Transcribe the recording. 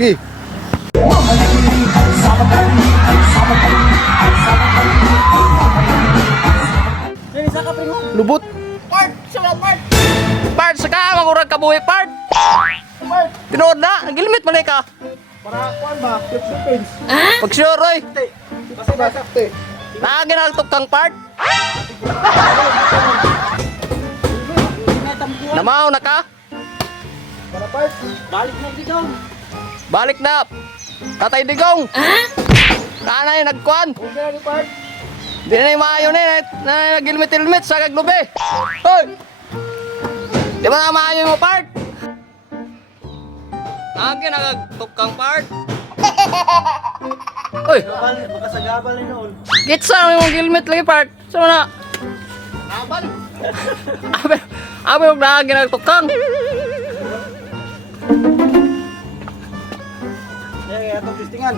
Gi. Isa ka primo. Lubot. Part, siya part. Part sa ka, magurag ka buhi, part. Part. Tinood na, nagilmit man ka. Para kuan ba? Flip sequence. Pag sure, oy. Kasi nasakte. Naginagtok kang part. Namaw na ka. Para part. Balik na dito. Balik na. Tatay Digong. Kanay nagkuan. Kung saan ni part. Di na yung maayo na nagilmit-ilmit sa kaglubi. Hoy! Di ba na maayo mo part? Agin nagagtok kang part. Hoy! Baka sa gabal ni noon. Kitsa mo yung gilmit lagi part. Saan mo na? Aban. Abi yung naagin nagagtok kang. Kaya ito testingan.